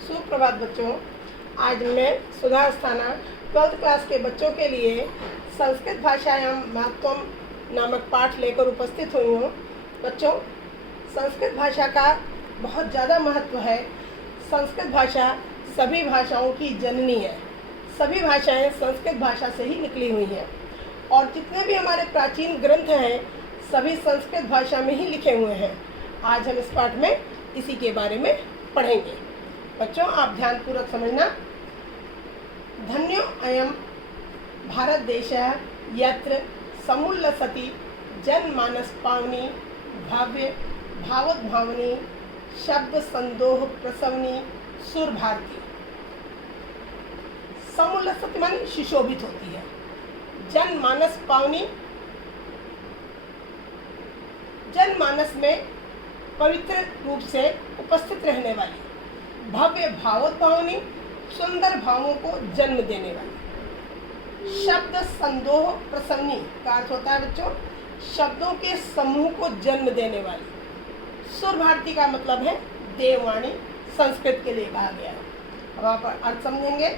सुप्रभात बच्चों। आज मैं सुधा अस्थाना 12th क्लास के बच्चों के लिए संस्कृत भाषायां महत्वम नामक पाठ लेकर उपस्थित हुई हूँ। बच्चों, संस्कृत भाषा का बहुत ज़्यादा महत्व है। संस्कृत भाषा सभी भाषाओं की जननी है। सभी भाषाएं संस्कृत भाषा से ही निकली हुई हैं और जितने भी हमारे प्राचीन ग्रंथ हैं सभी संस्कृत भाषा में ही लिखे हुए हैं। आज हम इस पाठ में इसी के बारे में पढ़ेंगे। बच्चों, आप ध्यानपूर्वक समझना। धन्यो अयम भारत देशः यत्र समुल्लसति जनमानस पावनी भव्य भावोद्भावनी शब्द संदोह प्रसवनी सुर भारती। समुल्लसति माने सुशोभित होती है। जनमानस पावनी, जनमानस में पवित्र रूप से उपस्थित रहने वाली। भव्य भावोद्भावनी, सुंदर भावों को जन्म देने वाली। शब्द संदोह प्रसन्नी का अर्थ होता है बच्चों शब्दों के समूह को जन्म देने वाली। सुर भारती का मतलब है देववाणी, संस्कृत के लिए कहा गया है। अब आप अर्थ समझेंगे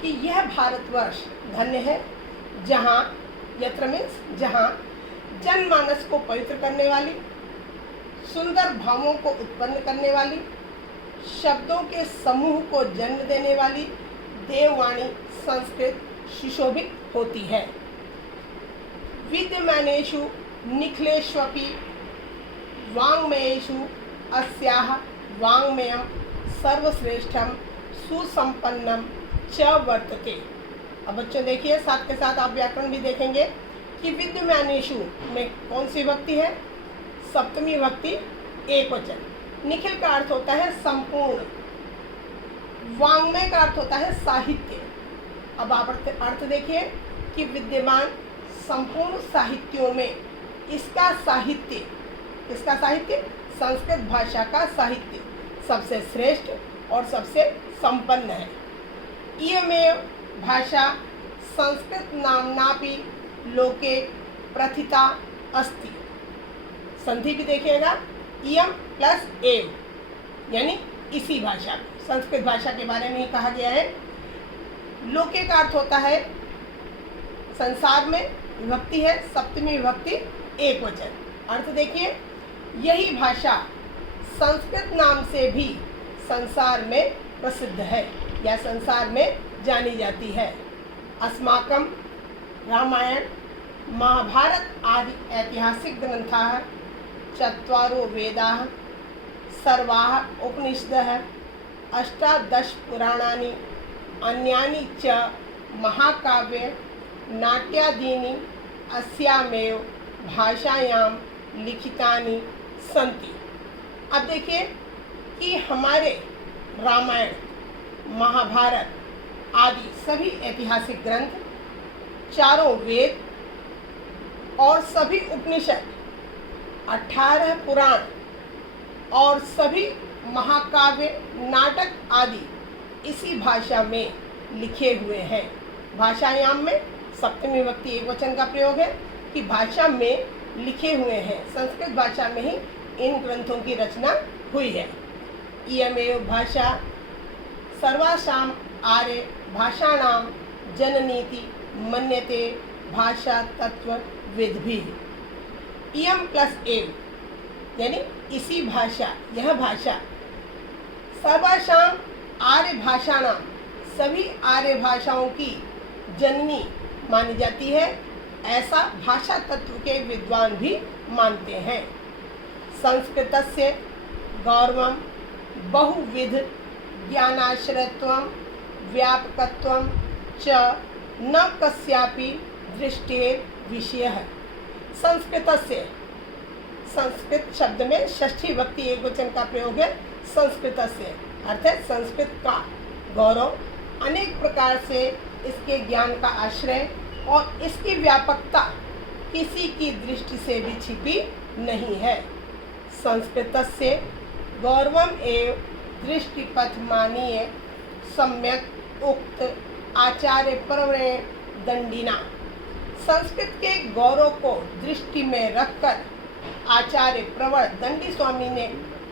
कि यह भारतवर्ष धन्य है जहाँ, यत्र मीन्स जहाँ, जनमानस को पवित्र करने वाली, सुंदर भावों को उत्पन्न करने वाली, शब्दों के समूह को जन्म देने वाली देववाणी संस्कृत सुशोभित होती है। विद्यमानेषु निखिलेष्वपि वाङ्मयेषु अस्याः वाङ्मयं सर्वश्रेष्ठं सुसंपन्नम च वर्तते। अब बच्चों देखिए, साथ के साथ आप व्याकरण भी देखेंगे कि विद्यमानेषु में कौन सी विभक्ति है? सप्तमी विभक्ति, एक वचन। निखिल का अर्थ होता है संपूर्ण। वाङ्मय का अर्थ होता है साहित्य। अब आप अर्थ देखिए कि विद्यमान संपूर्ण साहित्यों में इसका साहित्य, इसका साहित्य संस्कृत भाषा का साहित्य सबसे श्रेष्ठ और सबसे संपन्न है। इयमेव भाषा संस्कृत नाम्नापि लोके प्रथिता अस्ति। संधि भी देखिएगा, इयम प्लस एव, यानी इसी भाषा, संस्कृत भाषा के बारे में ही कहा गया है। लोके का अर्थ होता है संसार में, विभक्ति है सप्तमी विभक्ति, एक वचन। अर्थ देखिए, यही भाषा संस्कृत नाम से भी संसार में प्रसिद्ध है या संसार में जानी जाती है। अस्माकं रामायण महाभारत आदि ऐतिहासिक ग्रंथाः चत्वारो वेदाः सर्वाः उपनिषदः अष्टादश पुराणानि अन्यानि च महाकाव्य नाट्यादीनि अस्यामेव भाषायां लिखितानि सन्ति। अब देखिए कि हमारे रामायण महाभारत आदि सभी ऐतिहासिक ग्रंथ, चारों वेद और सभी उपनिषद, 18 पुराण और सभी महाकाव्य नाटक आदि इसी भाषा में लिखे हुए हैं। भाषायाम में सप्तमी विभक्ति एक वचन का प्रयोग है कि भाषा में लिखे हुए हैं। संस्कृत भाषा में ही इन ग्रंथों की रचना हुई है। इयमेव भाषा सर्वासाम आर्य भाषाणां जननीति मन्यते भाषा तत्व विद्भिः। इयम प्लस एव यानी इसी भाषा, यह भाषा सर्वासाम आर्य भाषाणां, सभी आर्य भाषाओं की जननी मानी जाती है, ऐसा भाषा तत्व के विद्वान भी मानते हैं। संस्कृतस्य गौरवं बहुविध ज्ञानाश्रयत्वं व्यापकत्वं च न कस्यापि दृष्टेर विषयः। संस्कृतस्य, संस्कृत शब्द में षष्ठी विभक्ति एक वचन का प्रयोग है। संस्कृतस्य अर्थ है संस्कृत का गौरव, अनेक प्रकार से इसके ज्ञान का आश्रय और इसकी व्यापकता किसी की दृष्टि से भी छिपी नहीं है। संस्कृतस्य गौरवम एव दृष्टिपथ मानीय सम्यक उक्त आचार्य प्रवण दंडिना। संस्कृत के गौरव को दृष्टि में रखकर आचार्य प्रवण दंडी स्वामी ने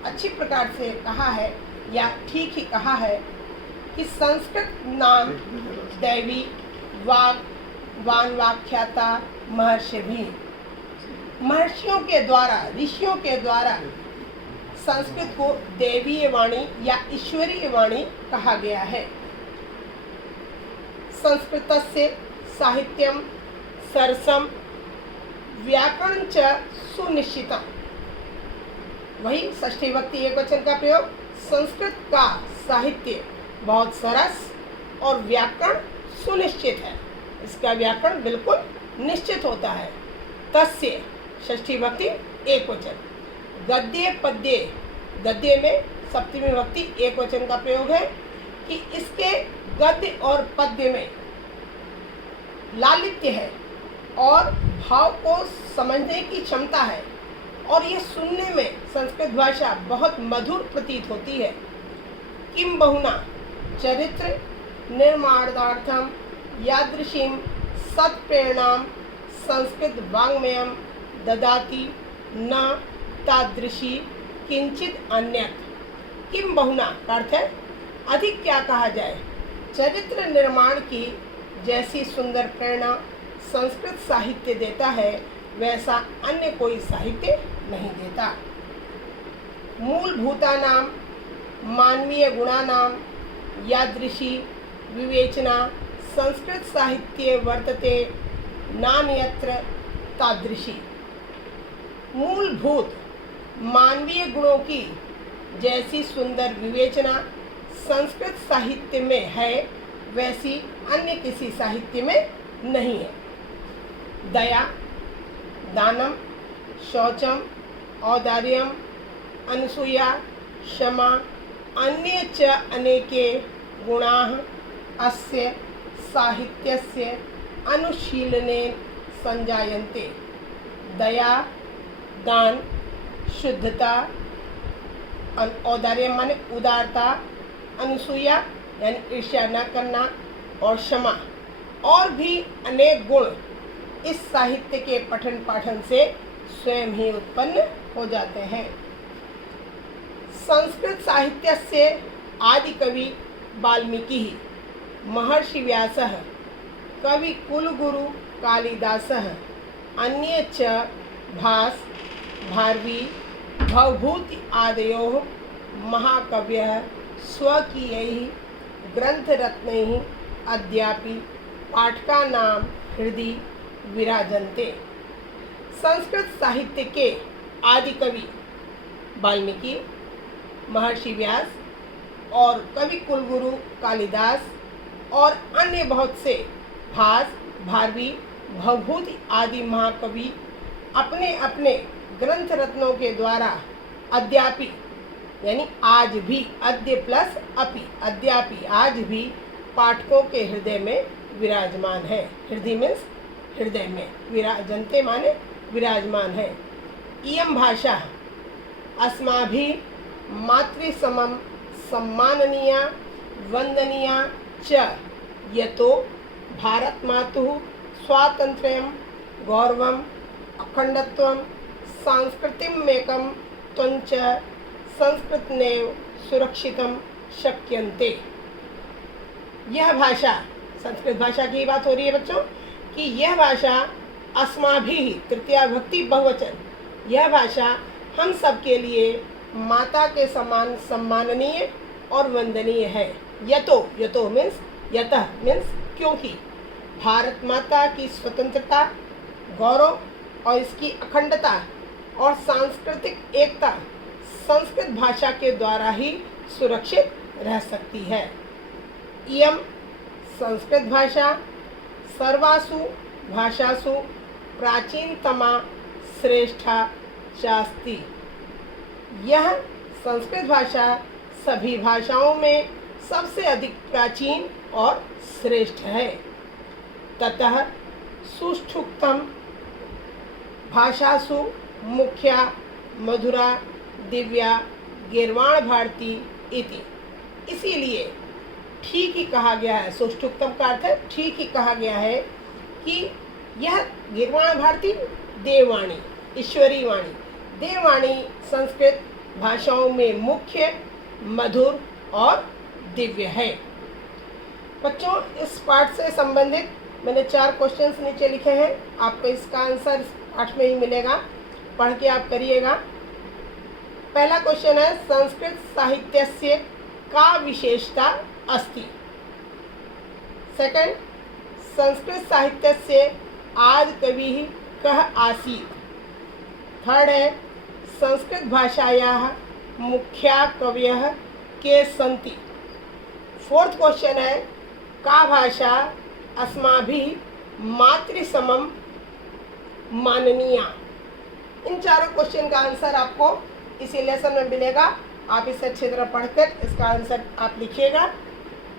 अच्छी प्रकार से कहा है, या ठीक ही कहा है कि संस्कृत नाम दैवी वाग वान वाख्याता महर्षि भी, महर्षियों के द्वारा, ऋषियों के द्वारा संस्कृत को देवीय वाणी या ईश्वरीय वाणी कहा गया है। संस्कृतस्य साहित्यम सरसम व्याकरण च सुनिश्चितम। वही षष्ठी विभक्ति एकवचन का प्रयोग। संस्कृत का साहित्य बहुत सरस और व्याकरण सुनिश्चित है, इसका व्याकरण बिल्कुल निश्चित होता है। तस्य षष्ठी विभक्ति एकवचन। गद्य पद्य, गद्य में सप्तमी विभक्ति एकवचन का प्रयोग है कि इसके गद्य और पद्य में लालित्य है और भाव को समझने की क्षमता है और ये सुनने में संस्कृत भाषा बहुत मधुर प्रतीत होती है। किम बहुना चरित्र निर्माणार्थम यादृशीं सत्प्रेरणां संस्कृत वाङ्मयं ददाति न तादृशी किंचित अन्यत्। किम बहुना का अर्थ है अधिक क्या कहा जाए, चरित्र निर्माण की जैसी सुंदर प्रेरणा संस्कृत साहित्य देता है वैसा अन्य कोई साहित्य नहीं देता। मूलभूतानां मानवीय गुणानां यादृशी विवेचना संस्कृत साहित्ये वर्तते नान्यत्र तादृशी। मूलभूत मानवीय गुणों की जैसी सुंदर विवेचना संस्कृत साहित्य में है वैसी अन्य किसी साहित्य में नहीं है। दया, दानम, शौचम, औदार्यम, अनसूया, क्षमा, अन्ये च अनेके गुणाः अस्य साहित्यस्य अनुशीलनेन संजायन्ते। दया, दान, शुद्धता, औदार्य माने उदारता, अनुसूया यानी ईर्ष्या न करना और क्षमा और भी अनेक गुण इस साहित्य के पठन पाठन से स्वयं ही उत्पन्न हो जाते हैं। संस्कृत साहित्यस्य आदि कवि वाल्मीकि, महर्षि व्यासः, कवि कुलगुरु कालिदासः, अन्ये च भास, भारवी, भवभूति आदयोः महाकवयः स्वकीयैः ग्रंथरत्नैः अद्यापि पाठकानां हृदि विराजन्ते। संस्कृत साहित्य के आदि कवि वाल्मीकि, महर्षि व्यास और कवि कुलगुरु कालिदास और अन्य बहुत से भास, भारवी, भवभूति आदि महाकवि अपने अपने ग्रंथ रत्नों के द्वारा अद्यापि यानी आज भी, अद्य प्लस अपि, अद्यापि आज भी पाठकों के हृदय में विराजमान है। हृदय मीन्स हृदय में, विराजन्ते माने विराजमान है। इयं भाषा अस्माभिः मातृसमं सम्माननीया वंदनीया च, यतो भारतमातुः स्वातन्त्र्यं गौरवम् अखण्डत्वं सांस्कृतिमेकं त्वञ्च संस्कृतनेव सुरक्षितं शक्यन्ते। यह भाषा, संस्कृत भाषा की बात हो रही है बच्चों, कि यह भाषा अस्माभिः, तृतीया भक्ति बहुवचन, यह भाषा हम सब के लिए माता के समान सम्माननीय और वंदनीय है। यतो, यतो मीन्स यतः मीन्स क्योंकि, भारत माता की स्वतंत्रता, गौरव और इसकी अखंडता और सांस्कृतिक एकता संस्कृत भाषा के द्वारा ही सुरक्षित रह सकती है। इयं संस्कृत भाषा सर्वासु भाषासु प्राचीनतमा श्रेष्ठा चास्ति। यह संस्कृत भाषा सभी भाषाओं में सबसे अधिक प्राचीन और श्रेष्ठ है। ततः सुष्ठुक्तम भाषासु मुख्या मधुरा दिव्या गीर्वाण भारती इति। इसीलिए ठीक ही कहा गया है, सुष्ठुक्तम का अर्थ है ठीक ही कहा गया है कि यह गीर्वाण भारती देववाणी, ईश्वरी वाणी, देववाणी संस्कृत भाषाओं में मुख्य मधुर और दिव्य है। बच्चों, इस पाठ से संबंधित मैंने 4 क्वेश्चंस नीचे लिखे हैं, आपको इसका आंसर इस पाठ में ही मिलेगा, पढ़ के आप करिएगा। पहला क्वेश्चन है, संस्कृत साहित्यस्य का विशेषता अस्ति। सेकंड, संस्कृत साहित्यस्य आदि कविः कः आसीत्। थर्ड है, संस्कृत भाषायाः मुख्या कवयः के सन्ति। फोर्थ क्वेश्चन है, का भाषा अस्माभिः मातृसमं माननीया। इन चारों क्वेश्चन का आंसर आपको इसी लेसन में मिलेगा। आप इसे अच्छी तरह पढ़कर इसका आंसर आप लिखिएगा।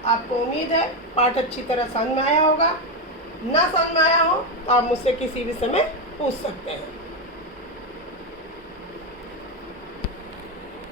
आपको उम्मीद है पाठ अच्छी तरह समझ में आया होगा। ना समझ में आया हो तो आप मुझसे किसी भी समय पूछ सकते हैं।